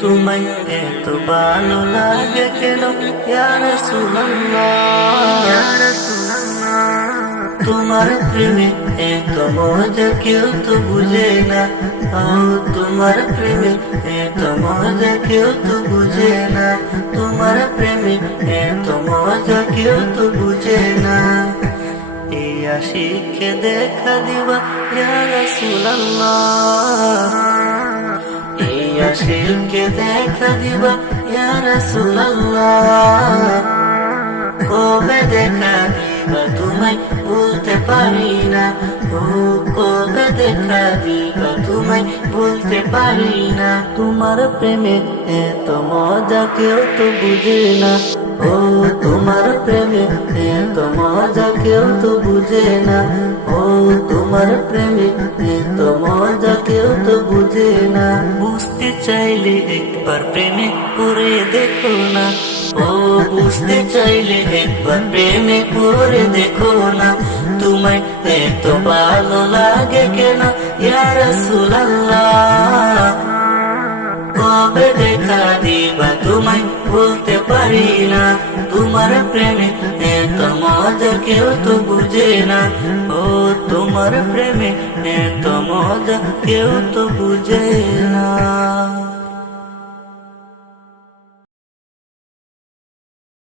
তোমায় এত ভালো লাগে কেন ইয়া রাসূলুল্লাহ। তোমার প্রেমে এত মজা কেউ তো বুঝে না। ও তোমার প্রেমে এত মজা কেউ তো বুঝে না। তোমার প্রেমে এত মজা কেউ তো বুঝে না। এই আশিককে দেখা দিবা ইয়া রাসূলুল্লাহ। এই আশিককে দেখা দিবা ইয়া রাসূলুল্লাহ। কবে দেখা দিবা তোমায় বলতে পারি না। ও কবে দেখা দিবা তোমায় বলতে পারি না। তোমার প্রেমে এত মজা কেউ তো বুঝে না। ও তোমার প্রেমে এত মজা কেউ তো বুঝে না। ও তোমার প্রেমে এত মজা কেউ তো বুঝে না। বুঝতে চাইলে একবার প্রেমে পড়ে দেখো না। ও বুঝতে চাইলে একবার প্রেমে পড়ে দেখো না। তোমায় এত ভালো লাগে কেন ইয়া রাসূলুল্লাহ। কবে দেখা দিবা তোমায় বলতে পারি না। তোমার প্রেমে এত মজা কেউ তো বুঝে না। ও তোমার প্রেমে এত মজা কেউ তো বুঝে না।